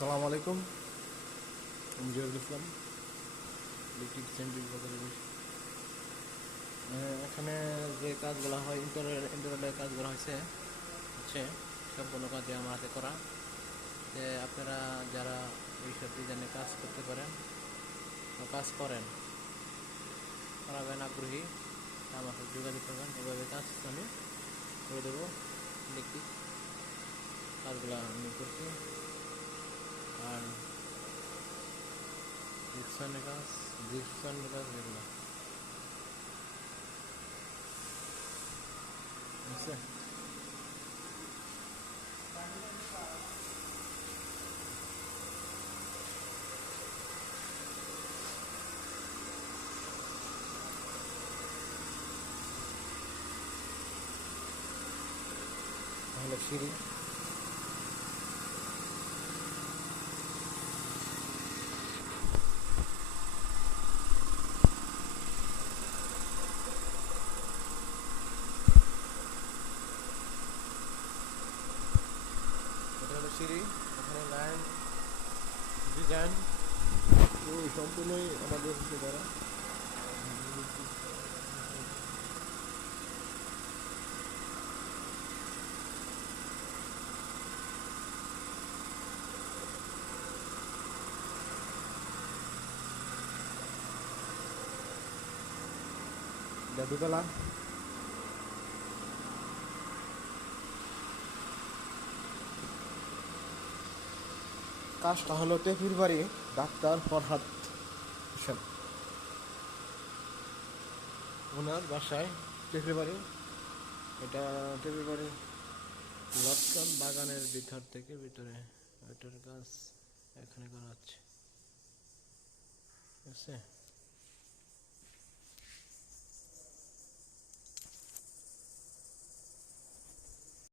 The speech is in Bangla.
আসসালামু আলাইকুম। আমি জহিরুল ইসলাম, ইলেকট্রিক সেন্ট্রিক বাজারের। এখানে যে কাজগুলো হয় ইন্টারনেটের কাজগুলো হচ্ছে সম্পূর্ণ কাজে আমার হাতে করা। যে আপনারা যারা এইসব ডিজাইনে কাজ করতে পারেন বা কাজ করেন, করাবেন আগ্রহী, আমার সাথে যোগাযোগ করবেন। এভাবে কাজ আমি করে দেবো। ইলেকট্রিক কাজগুলো আমি করছি। আর জিপসানের কাজ যেগুলো বুঝছে। তাহলে সিঁড়ি এটা হলো সিঁড়ি, এখানে লাইন ডিজাইন সম্পূর্ণই আমাদের দ্বারা। দুতলা কাজটা হলো টেপির বাড়ি ডাক্তার ফরহাদ হোসেন, ওনার বাসায় টেপির বাড়ি। এটা টেপির বাড়ি লটকন বাগানের ভিতর থেকে ভিতরে ওইটার কাজ এখানে করা হচ্ছে, ঠিক আছে।